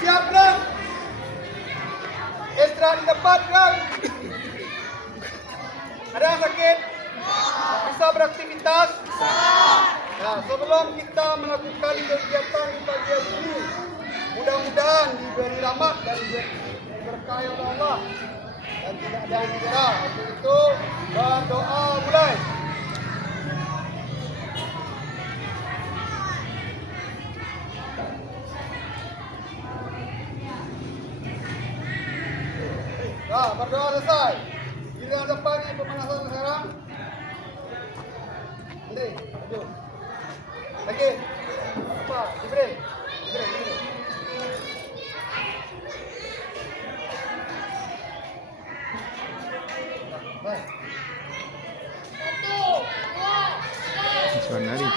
Siap gerak. Istirahat di tempat gerak. Ada yang sakit? Bisa beraktivitas? Nah, sebelum kita melakukan kegiatan di pagi hari ini, mudah-mudahan diberi rahmat dan diberi berkah oleh Allah dan tidak ada yang cedera. Untuk itu berdoa mulai. Nah, berdoa selesai. Giliran depan ini pemanasan sekarang. Andre, maju. Lagi. Apa? Diberi. Baik. Suara nari.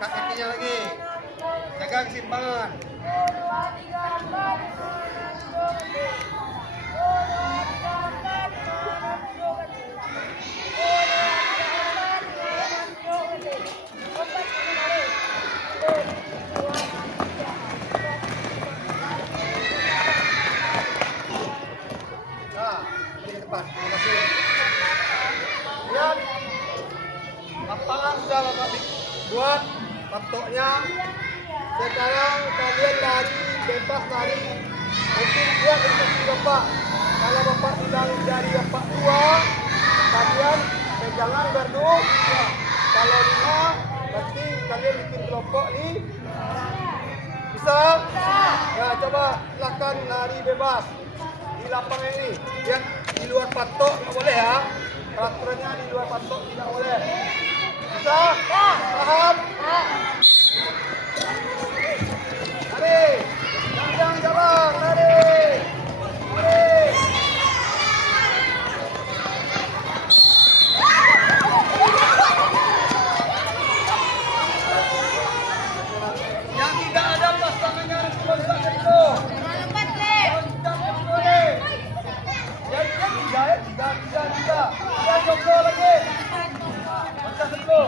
Kakinya lagi. Jaga keseimbangan. Nah, ini ke depan. Terima kasih. Lihat. Lapangan sudah Bapak buat patoknya. Sekarang kalian lari, bebas lari. Mungkin lihat instruksi Bapak. Kalau Bapak bilang dari Bapak 2, kalian pegangan berdua. Kalau 5, berarti kalian bikin kelompok ni. Bisa? Ya, coba silakan lari bebas di lapangan ini. Lihat di luar patok tak boleh ya. Peraturannya di luar patok tidak boleh. Bisa? Paham? Lari. Jangan jalan, lari. Lari. Yang tidak ada pasangannya sebentar itu. Tiga. Ya, jongkok lagi. Macam itu.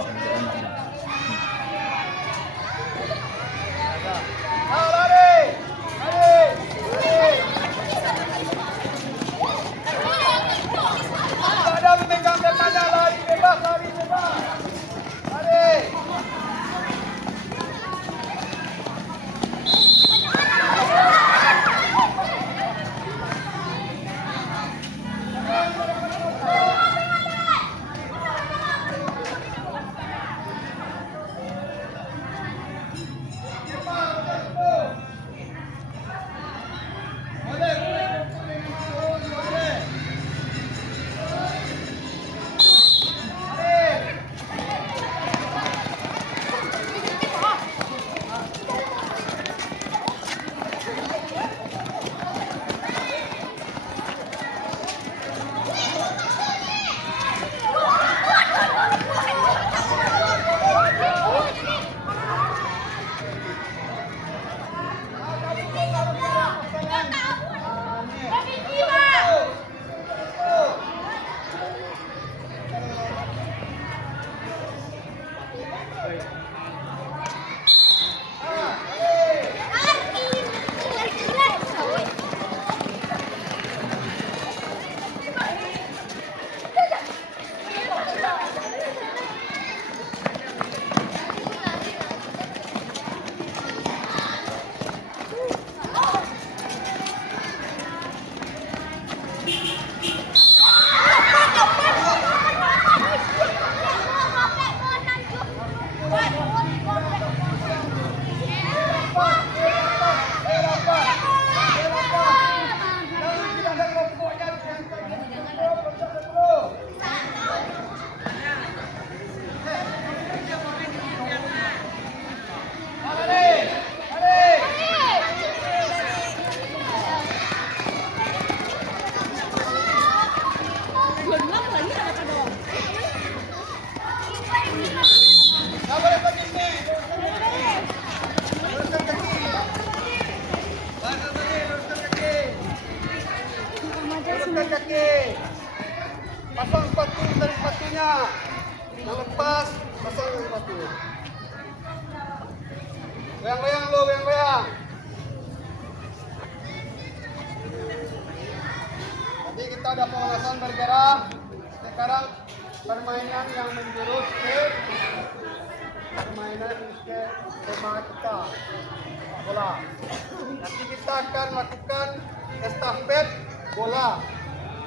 kaki. Pasang sepatu dari sepatunya. Yang lepas, pasang dari sepatu. Goyang-goyang lo, goyang-goyang. Jadi kita ada pemanasan bergerak. Sekarang permainan yang menjurus ke tema kita, bola. Nanti kita akan melakukan estafet bola.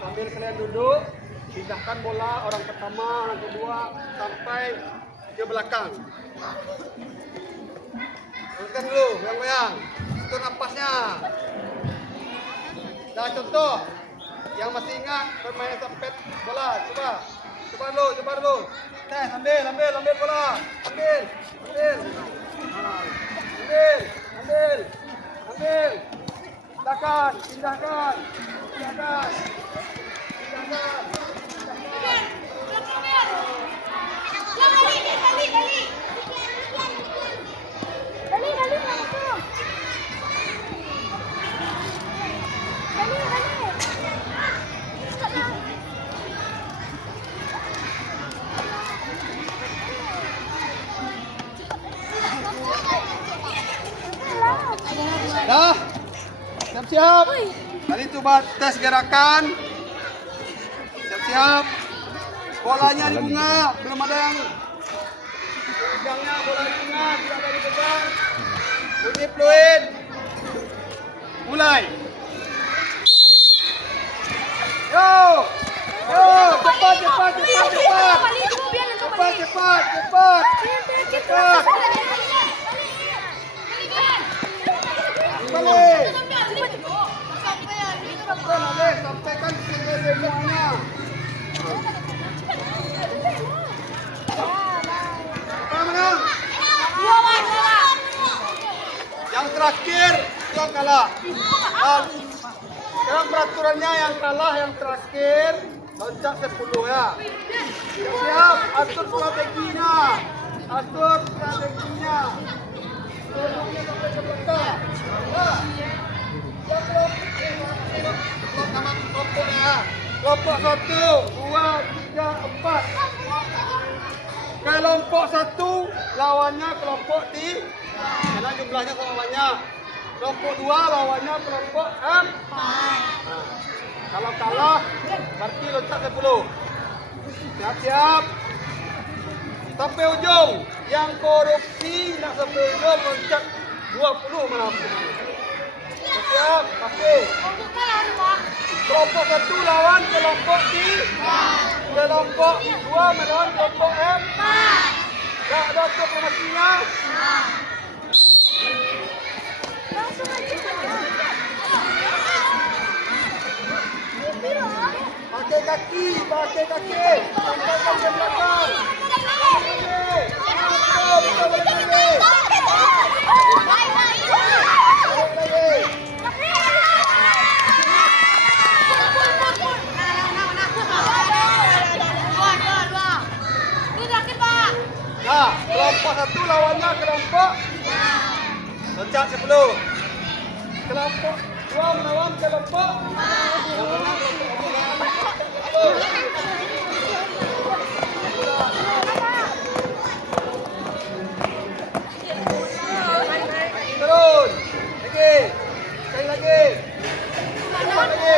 Sambil kalian duduk, pindahkan bola orang pertama, orang kedua sampai ke belakang. Lakukan dulu, goyang-goyang. Itu napasnya. Nah, contoh yang masih ingat permainan estafet bola, coba dulu. Tes, ambil bola. Ambil. Pindahkan. Dali langsung. Dah. Siap-siap. Kali itu buat tes gerakan. Siap-siap. Bolanya di bunga, belum ada yang pegangnya, bola di bunga, tidak ada dipegang. Bunyi fluid. Mulai. Yo, cepat. Balik. Sampaikan ke semuanya. Menang. Yang terakhir yang kalah. Sekarang peraturannya yang kalah yang terakhir loncat 10 ya. Siap, atur strateginya. Duduknya sampai ke belakang. Nah, yang kelompok nama kelompoknya. Kelompok 1, 2, 3, 4. Kelompok 1 lawannya kelompok 3 karena jumlahnya sama banyak. Kelompok 2 lawannya kelompok 4. Kalau kalah berarti loncat 10. Siap. Sampai ujung. Yang korupsi nak sampai ujung loncat 20 malam. Siap. Oke. Kelompok 1 lawan kelompok 3. Kelompok 2 melawan kelompok 4. Tak ada promosinya. Langsung aja. Pakai kaki. Sampaikan ke belakang. Nah, kelompok 1 lawannya kelompok loncat 10. Kelompok 2 melawan kelompok yang menang kelompok 10. Turun. Sekali lagi. Cepat lagi.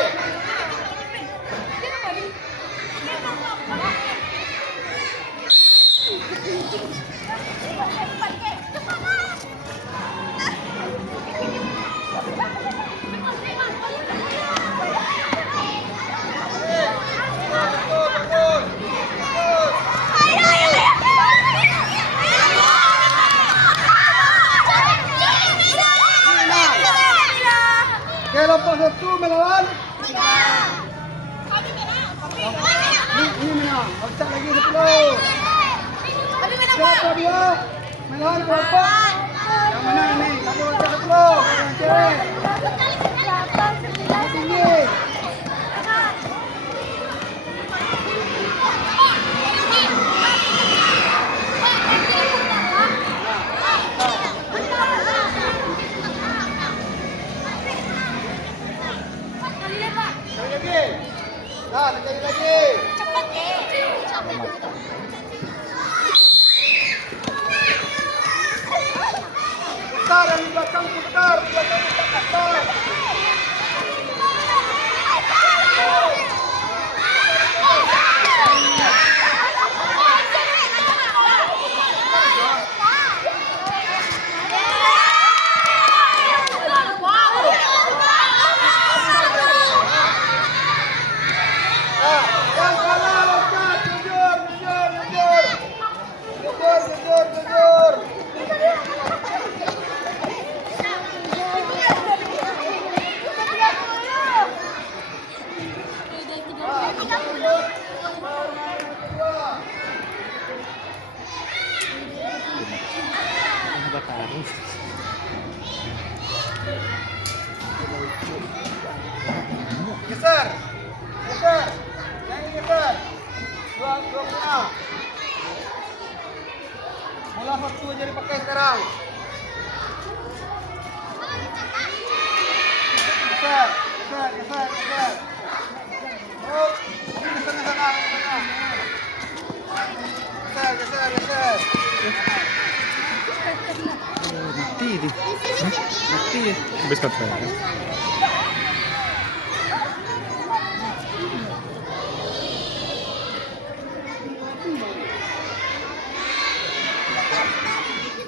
Kelompok 1 melawan. Ini menang. Loncat lagi 10. Kelompok 2 melawan kelompok yang menang ini. Kamu loncat 10. Tinggi. Sekali lagi. Nah, lagi lagi. Cepat deh. Putar yang di belakang putar, belakang putar. Nah, yang kalah loncat, jujur. Geser. Yang ini geser. Dua kena. Bola satu aja dipakai sekarang. Geser. Oh, ini geser ke sana. Geser. Mati dia. Mati ya. Habis kata.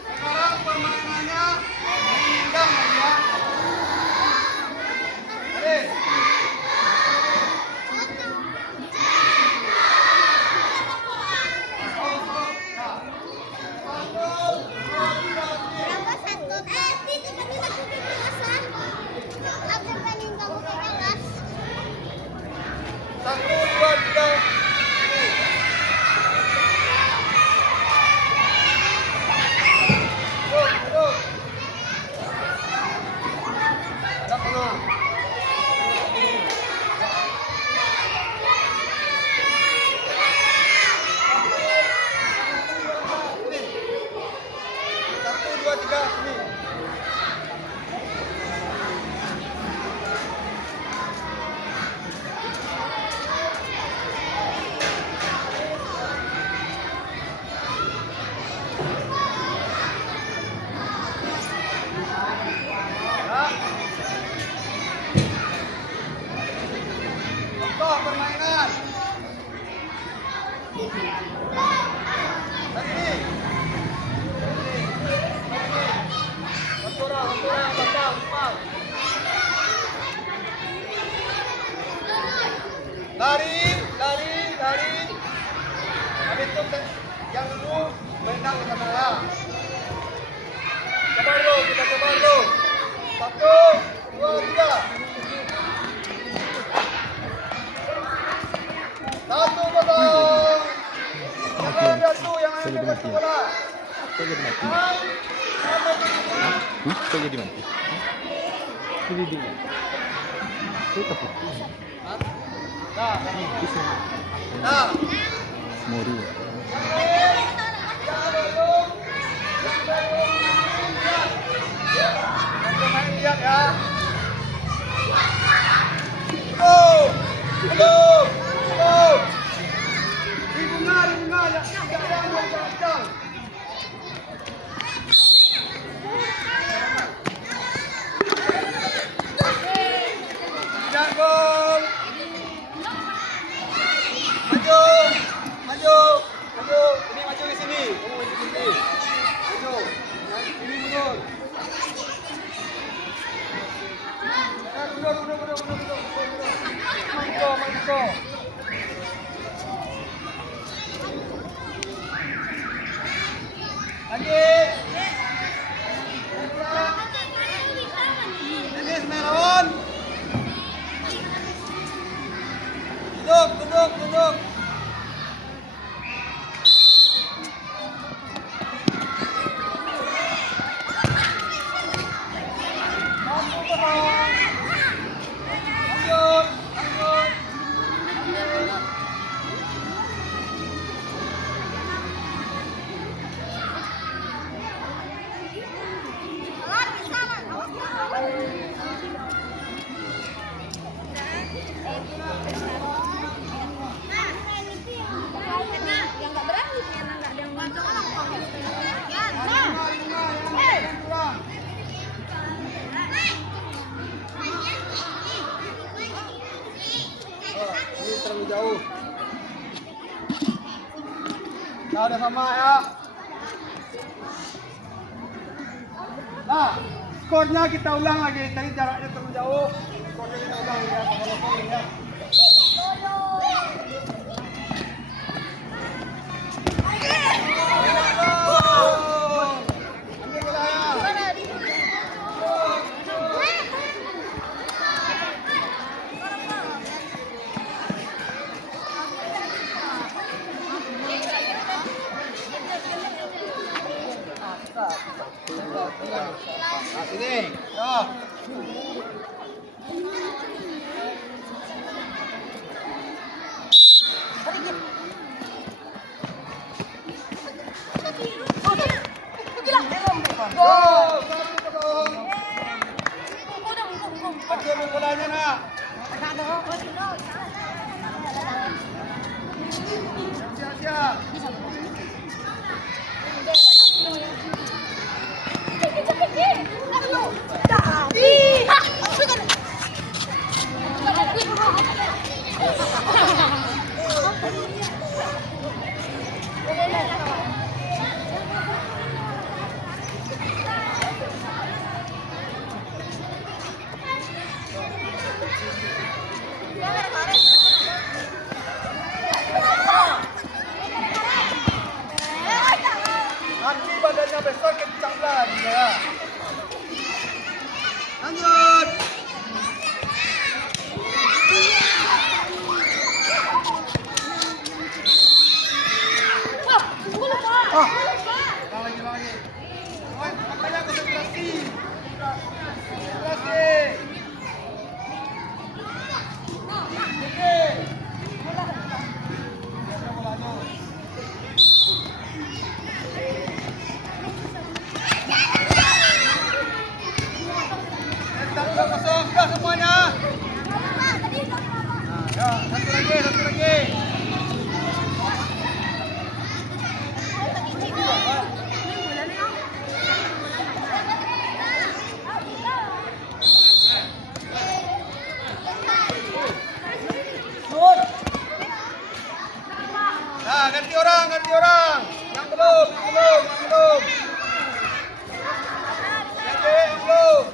Sekarang permainannya menyinggang ya. Adik. Berapa satu? Itu kan bisa kebiasaan. Aku pengen kamu keras. 1, 2, 3. Duduk. Ada tengah. Sini. 1, 2, 3, sini. Contoh permainan. Lagi. Ventura, belakang, depan. Lari. Habis itu yang dulu berenang ke kamera. Kita coba dulu. 1, 2, 3. Satu potong. Yang ada tuh, yang ada satu bola. Kok jadi mati? Kok jadi mati? Jadi dia. Itu apa? Nah, Mori. lihat ya. Oh. Di bunga ya. Jangan. Jangan gol. Maju. Ini maju di sini. Maju. Ini mundur. Mundur. Lanjut. Dennis Melon. Duduk. Lanjut. jauh. Nah, udah sama ya. Nah, skornya kita ulang lagi. Tadi jaraknya terlalu jauh. Skornya kita ulang ya. Sama-sama ya. Ambil bola ya. Nah, sini. Ya. Go, satu dong. Pakai ambil bolanya nak. Siap-siap. Nanti badannya besar kencang lagi ya. Lanjut. Oh, lagi. Oh, makanya konsentrasi. Konsentrasi. Oke. Siapa bolanya? Satu kosong, sudah semuanya. Nah, ya, satu lagi. Nah, ganti orang. Yang belum. Ganti yang belum.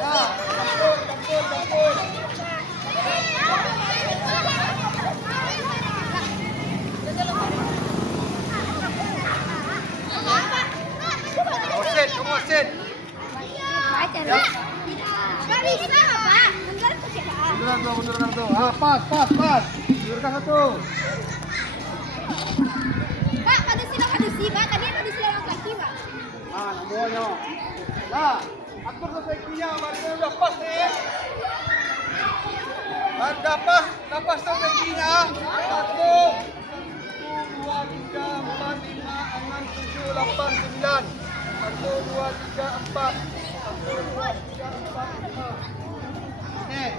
Nah, campur. Kamu wasit. Ya. Gak bisa apa? Mundur ke siapa? Mundur tuh. Ah, pas. Mundurkan satu. Pak, pada silang ada si, Pak. Tadi ada silang laki, Pak. Ah, semuanya. Nah, atur strateginya. Badannya udah pas nih. Dapat strateginya. 1, 2, 3, 4, 5, 6, 7, 8, 9. 1, 2, 3, 4. 1, 2, 3, 4, 5. Nih.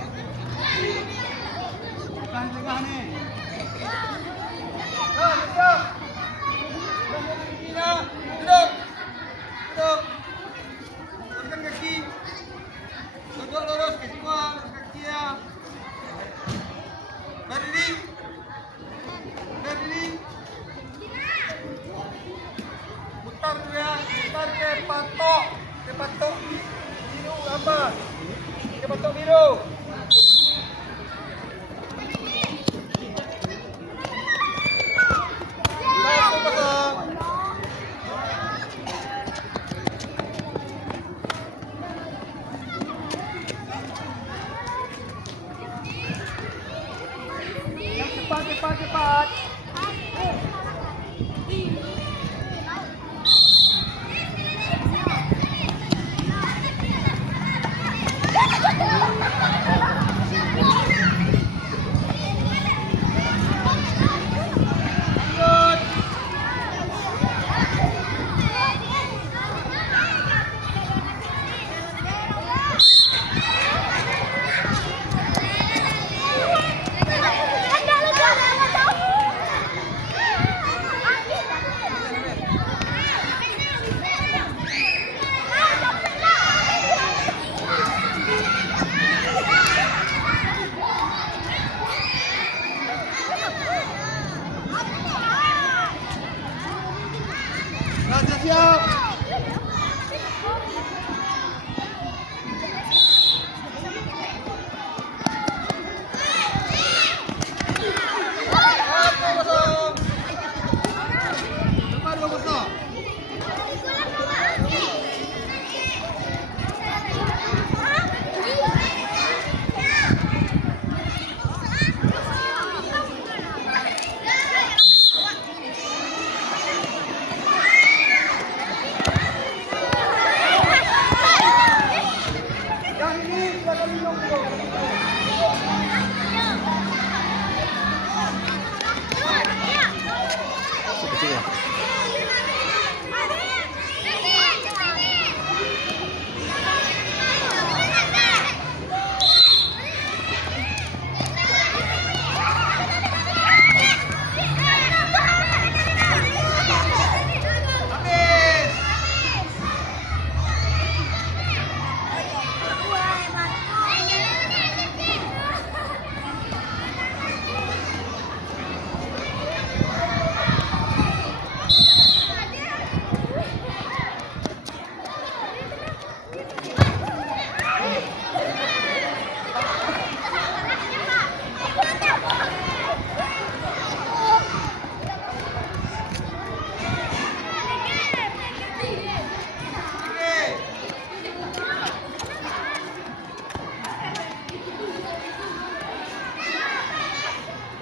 Tengah nih. Nah, siap. Strateginya. Duduk. Turunkan kaki. Duduk lurus, kaki bawah, kaki ya. Berdiri. Putar ke patok. Biru apa? Ke patok biru. Satu kosong. Cepat.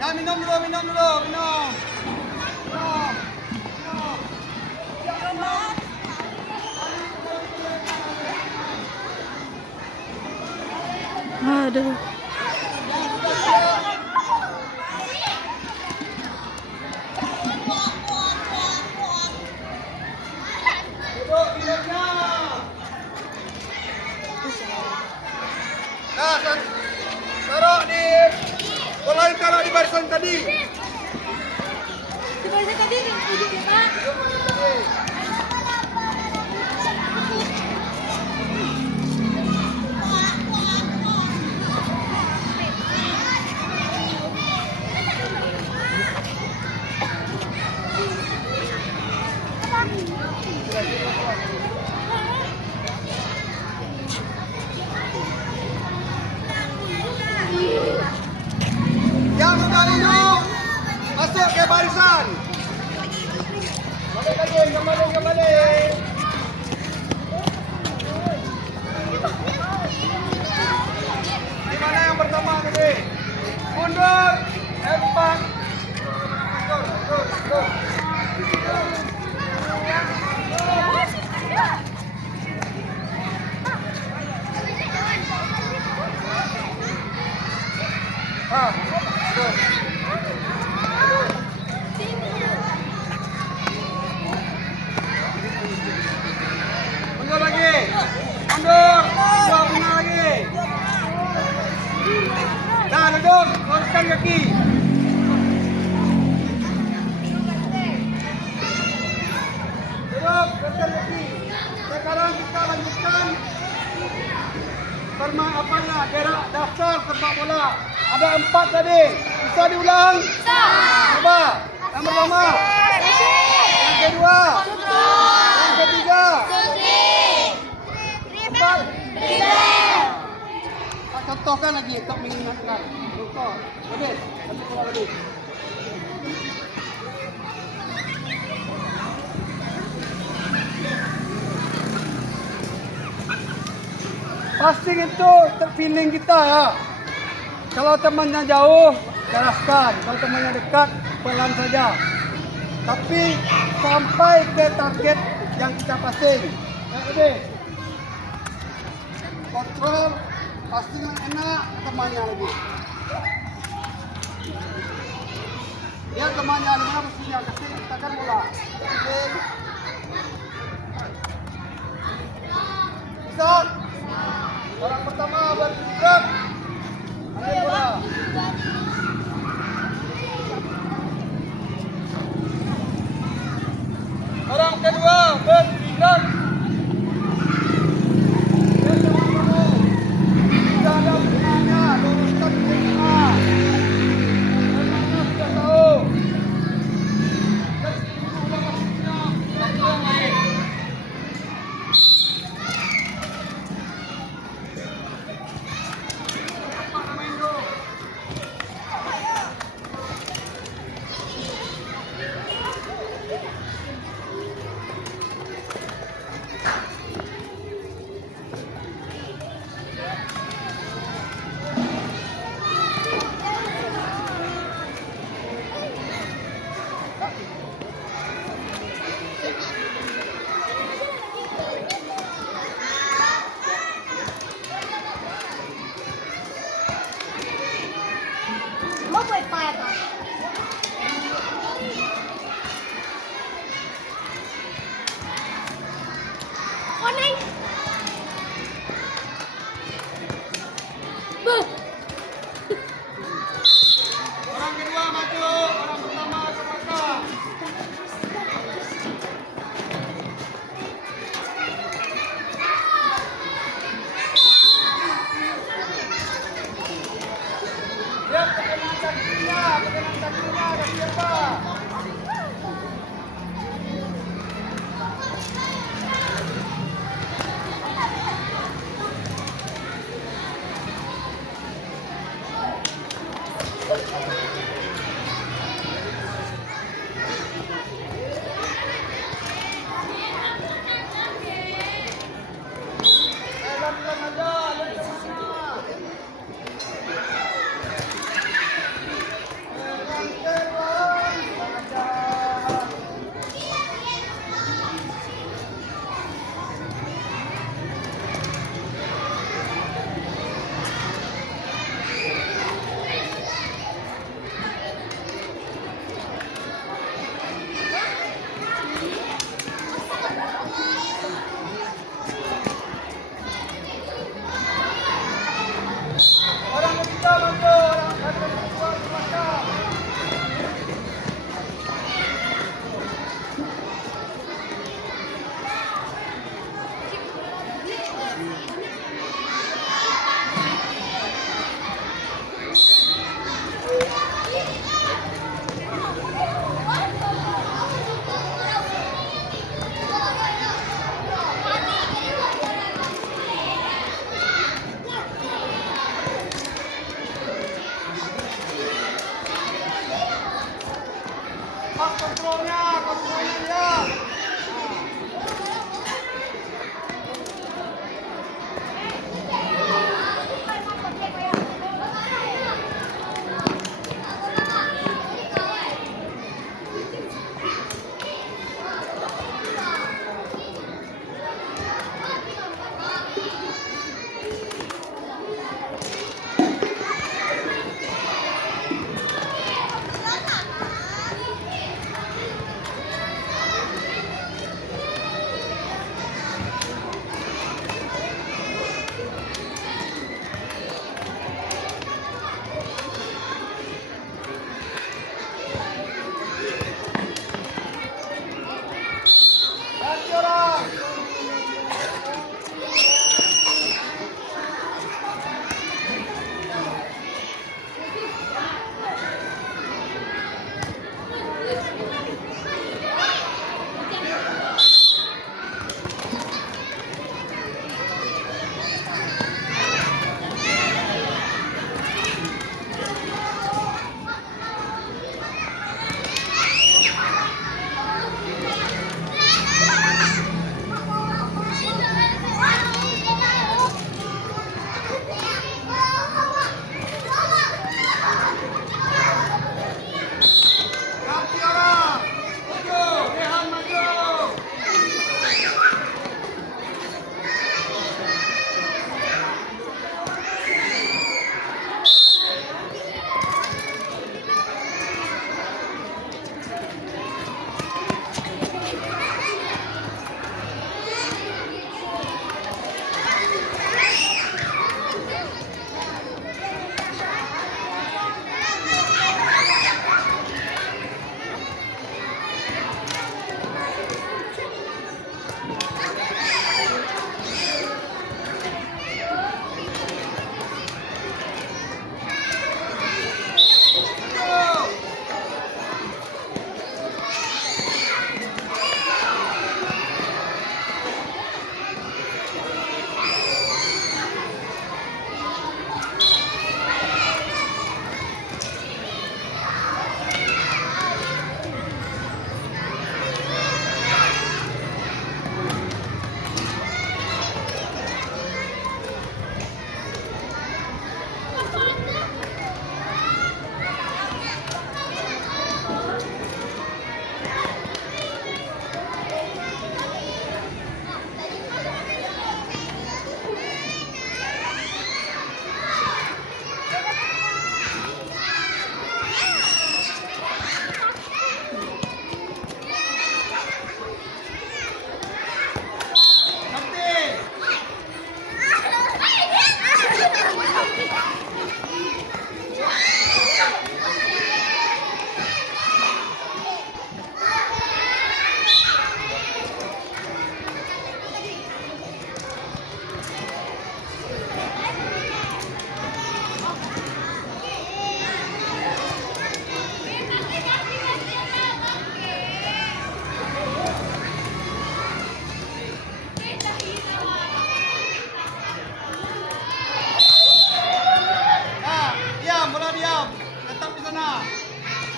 Ya, minum dulu, minum dulu, minum. Minum. Minum. Aduh. Duduk, minumnya. Nah, taruh di mulai taruh di barisan tadi. Di barisan tadi di ujungnya, Pak. Duduk barisan tadi. Yang sudah duduk masuk ke barisan. Balik lagi, kembali, kembali. Di mana yang pertama tadi? Mundur, empat. Mundur, mundur, mundur. Ah, mundur. Mundur lagi. Mundur. Dua mundur lagi. Nah, duduk. Luruskan kaki. Duduk. Luruskan kaki. Sekarang kita lanjutkan gerak dasar sepak bola. Ada 4 tadi. Bisa diulang? Bisa. Coba. Yang pertama. Yang kedua. Yang ketiga. Empat. Tak contohkan lagi untuk mengingatkan. Contoh. Lebih. Satu bola lebih. Passing itu terpilih kita ya. Kalau temannya jauh, keraskan. Kalau temannya dekat, pelan saja. Tapi sampai ke target yang kita passing. Jadi kontrol, passing yang enak, temannya lagi. Ya temannya di mana posisinya, kasih tekan bola. Passing. Bisa. Orang pertama bergerak. Ambil bola. Orang kedua bergerak. Yang kamu tidak ada gunanya, luruskan kedua. Temannya sudah tahu. Dan ibu posisinya langsung main. Mau buat apa? Oh, neng. Buh. Orang kedua maju, orang pertama ke belakang. Ya, tekanan kakinya ada siapa? Lakukan aja, lihat kemana. kontrolnya ya. Ganti orang. Ganti orang. Maju, Rehan maju.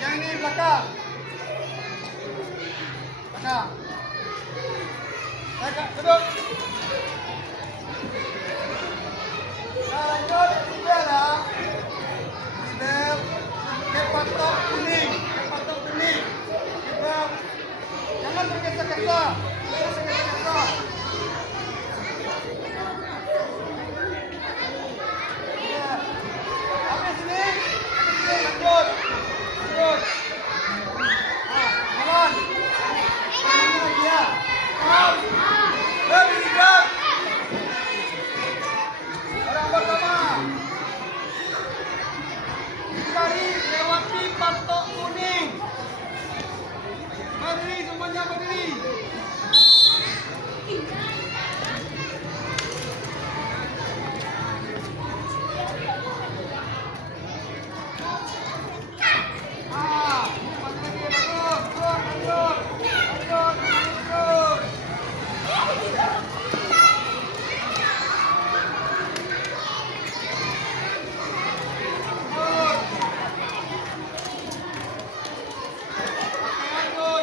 Yang ini belakang. Belakang. Agak duduk. Nah, lanjut. Tiga lah. Step. Kepatok kuning. Kepatok kuning. Kita. Jangan berkesa-kesa. Berkesa-kesa. Habis ini. Lanjut. Lanjut. Nah, jalan. Jalan dia. Out. Lebih dekat. Orang pertama. Cari lewati patok kuning. Berdiri semuanya berdiri. Lanjut.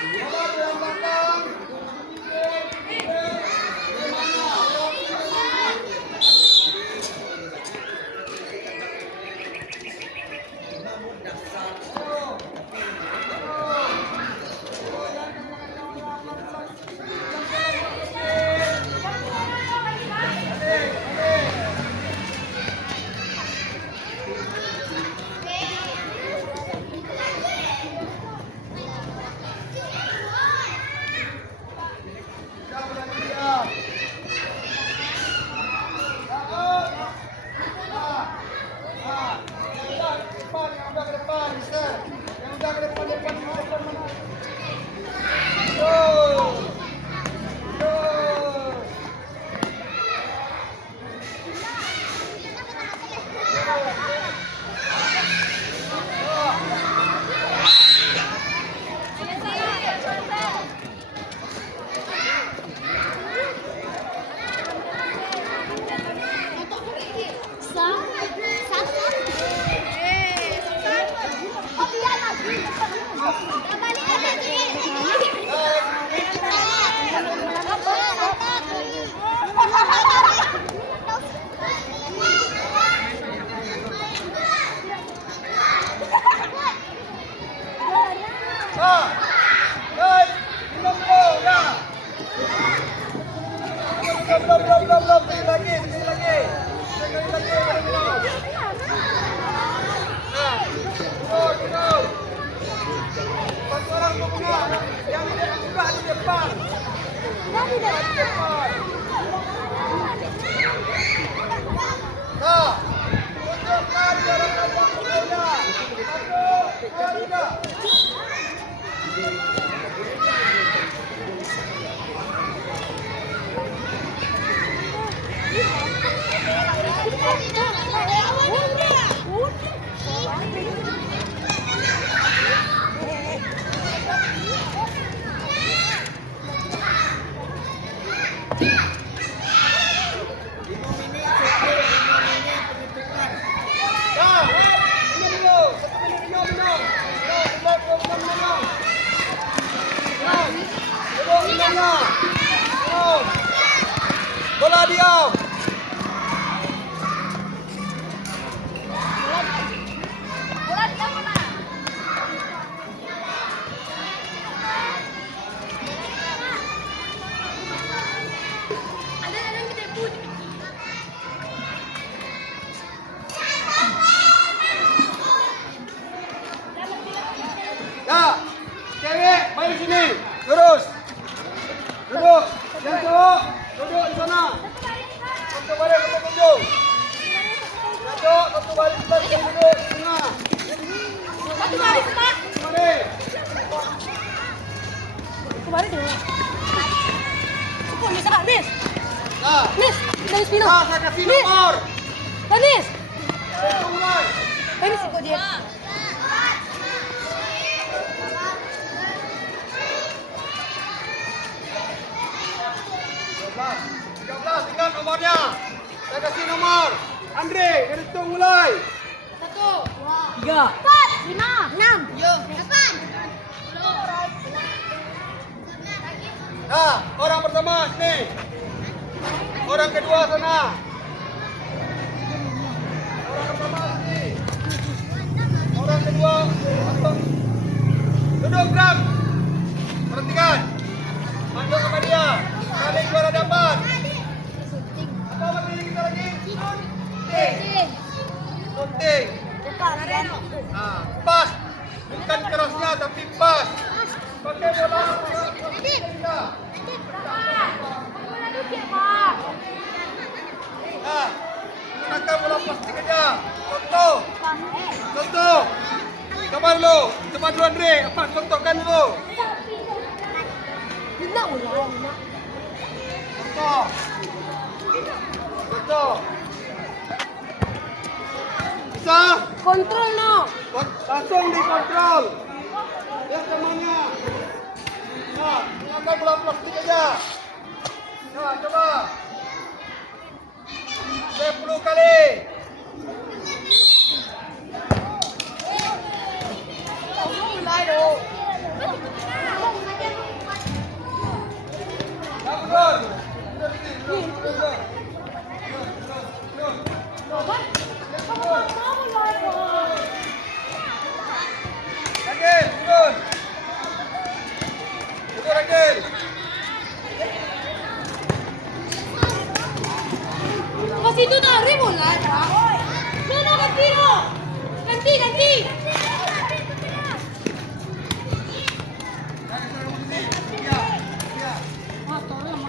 Nomor yang belakang. Belum, sekali lagi. Betul. Satu orang pemenang yang buka di depan. Di depan. Nah, tunjukkan jarak pandang berbeda. 1, 2, 3. Bola diam. Ya, cewek main sini, terus duduk, yang cowok duduk di sana. Satu baris kita tunjuk. Yang cowok satu baris kita duduk di tengah. Satu baris, Pak. Mari. Kemarin dulu. Kok bisa, Nis? Nah, Nis, dari Spino. nah, saya kasih nomor. Nis. Mulai. Nis, kok dia? Ingat nomornya. Saya kasih nomor. Andre, dari hitung mulai. 1, 2, 3, 4, 5, 6, 8. Nah, orang pertama sini. Orang kedua sana. Orang pertama sini. Orang kedua masuk. Duduk gerak. Perhatikan. Masuk sama dia. Saling berhadapan. Apa materi kita lagi? Sunting. Nah, pas. Bukan kerasnya tapi pas. Pakai bola. Nah, gunakan bola plastik aja. Contoh. Sabar dulu. Cepat dulu Andre. Apa contohkan dulu. Contoh. Bisa? Kontrol, no. Langsung dikontrol. Lihat temannya. Nah, gunakan bola plastik aja. Nah, coba. 10 kali. Không, không, không, không, không, không, Ragil, turun. Turun Ragil. Kasi itu tarik bola. No, no, ganti no. Ganti, ganti. Ah, tolong.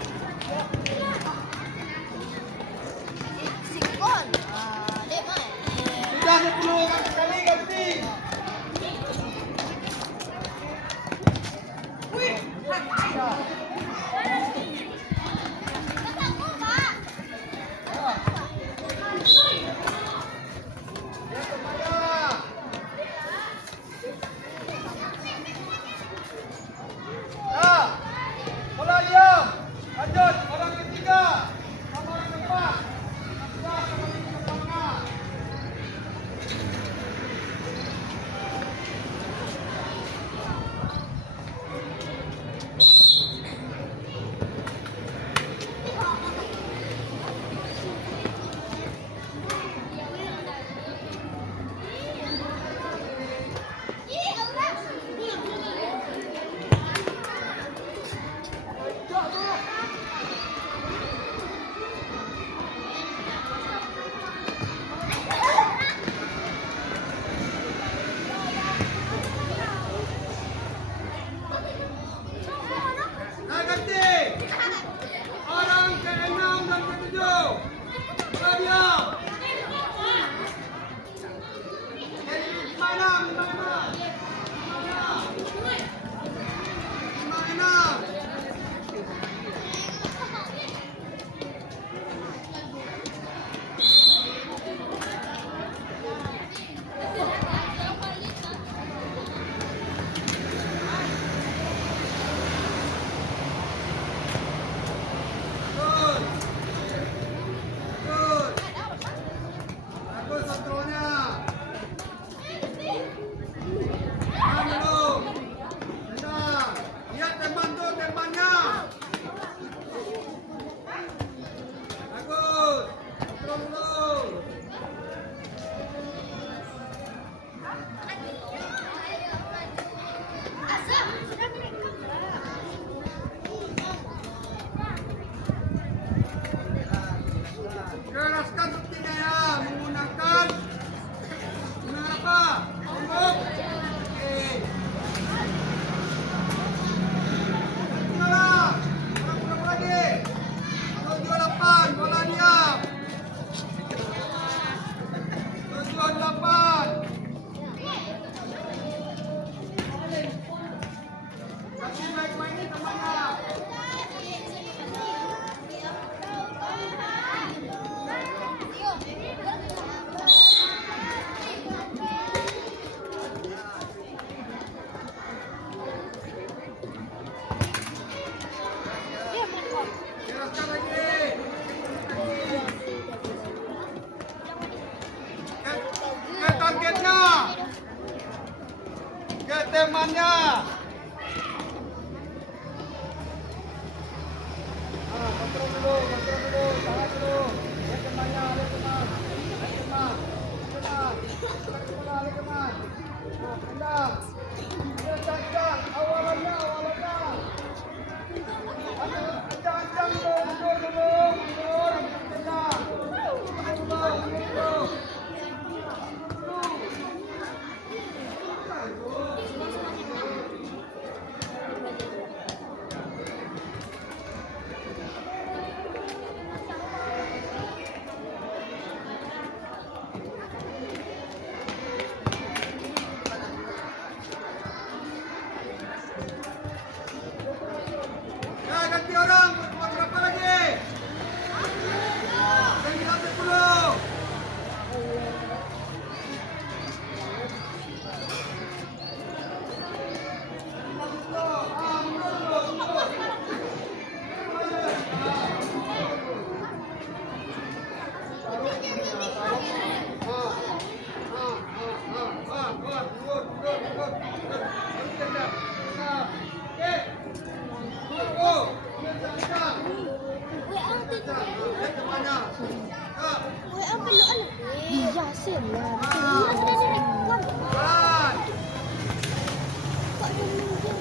Sikon. Di ba? Sudah 10 orang sekali ganti. Ako ba? Nah, bola diam. Lanjut, orang ketiga. Sama orang keempat. Dua sama orang keempat. Lihat depannya. Kak. Weh, apa lu anak? Iya sih lah. Ah. Ada direkam. Lan. Kok ada minjem?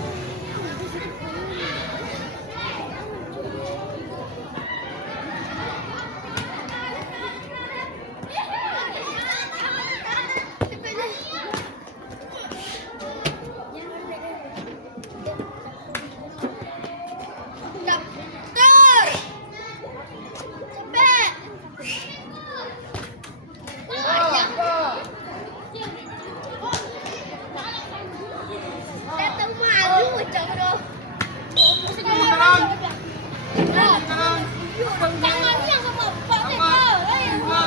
Daftar. Cepet. Datang maju macam tu. Sekarang. Sekarang. Tangannya sama Pak Apa? Buka.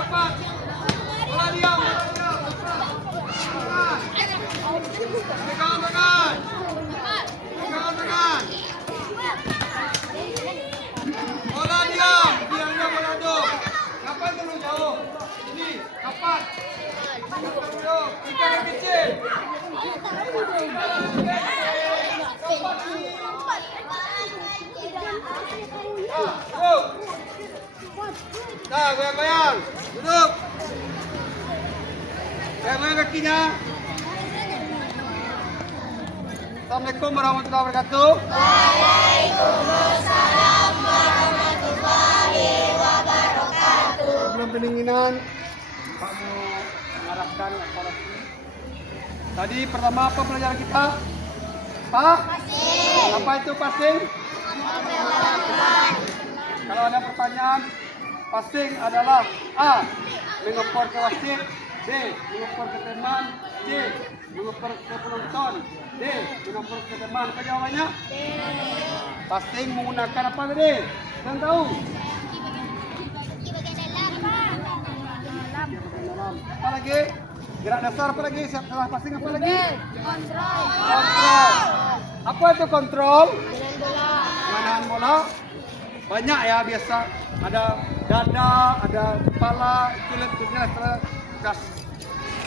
Lepas. Bola diam. Pegang tangan. Bola diam. Biar dia bola dong. Kapan terlalu jauh? Ini. Kapan? Jauh. Kita yang kecil. Duduk. Dah, goyang-goyang. Duduk. Goyang-goyang kakinya. Assalamualaikum warahmatullahi wabarakatuh. Sebelum pendinginan, Pak mau mengarahkan kepada sini. Tadi pertama apa pelajaran kita? Pak? Apa itu passing? Kalau ada pertanyaan, passing adalah A. Mengepor ke wasit, B. Mengepor ke teman, C. Mengepor ke penonton, D. Mengepor ke teman. Apa jawabannya? Passing menggunakan apa tadi? Yang tahu? Apa lagi? Gerak dasar apa lagi? Setelah passing apa lagi? Kontrol. Apa itu kontrol? Menahan bola. Banyak ya biasa. Ada dada, ada kepala, itu lenturnya setelah gas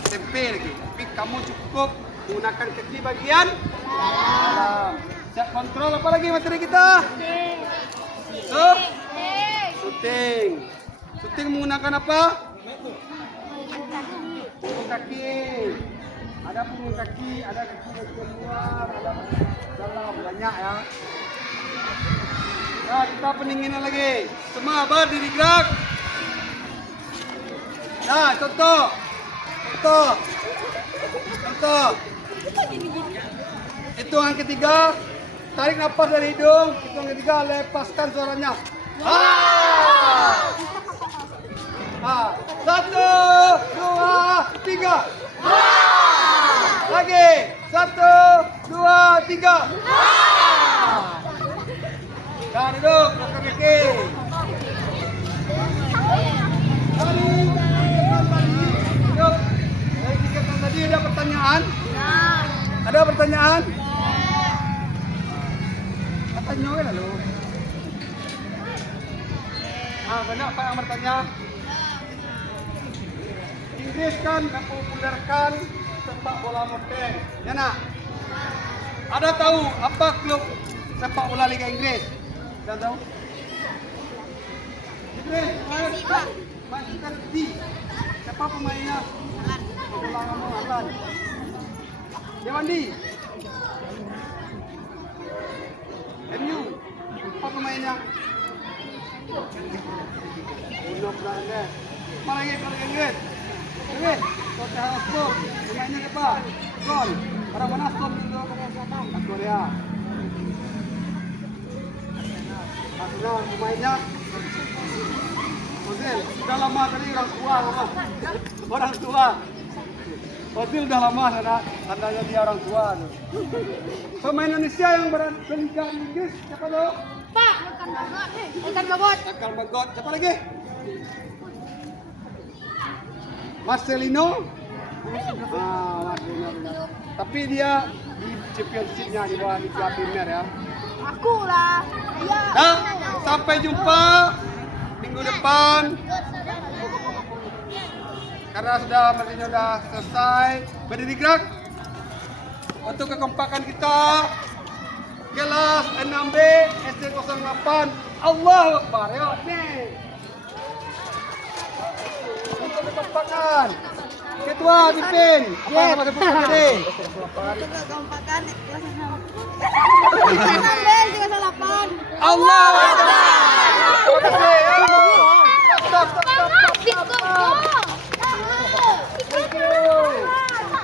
tempe lagi. Tapi kamu cukup menggunakan kaki bagian dalam. Siap kontrol apa lagi materi kita? Shooting. Shooting menggunakan apa? Punggung kaki. Ada punggung kaki, ada kaki bagian luar, ada dalam, banyak ya. Nah, kita pendinginan lagi. Semua berdiri gerak. Nah, contoh. Hitungan ketiga. Tarik nafas dari hidung. Hitungan ketiga, lepaskan suaranya. Satu, dua, tiga. Lagi. Satu, dua, tiga. Dah duduk, belakang kaki. Duduk. Dari 3 kali tadi ada pertanyaan? Ada pertanyaan? Katanya kan lalu. Banyak apa yang bertanya? Inggris kan mempopulerkan sepak bola modern. Ya nak? Ada tahu apa klub sepak bola Liga Inggris? Dah tahu? Inggris, Manchester City. Siapa pemainnya? Bola kamu Alan. Dewandi. MU. Siapa pemainnya? Belum pernah. Mana lagi kalau Inggris? Inggris. Tottenham Hotspur. Pemainnya siapa? Son. Orang mana Son itu? Korea. Arsenal pemainnya Ozil. Sudah lama tadi orang tua. Ozil udah lama tandanya dia orang tua tuh. Pemain Indonesia yang berliga di Inggris siapa tuh? Pak, Ekan Bagot. Akal Bagot. Siapa lagi? Marcelino. Marcelino. Tapi dia di championship-nya di bawah Liga Premier ya. Aku lah. Ya. Nah, sampai jumpa minggu depan. Karena sudah selesai. Berdiri gerak. Untuk kekompakan kita, kelas 6B SD 08. Allahu Akbar. Ya, nih. Untuk kekompakan. Ketua pimpin. Apa nama keputusan tadi? Allahu Akbar. Terima kasih. Stop. Thank you.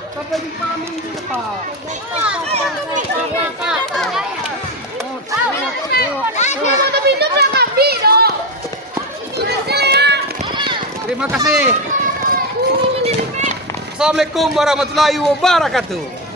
Sampai jumpa minggu depan. Terima kasih. Assalamualaikum warahmatullahi wabarakatuh.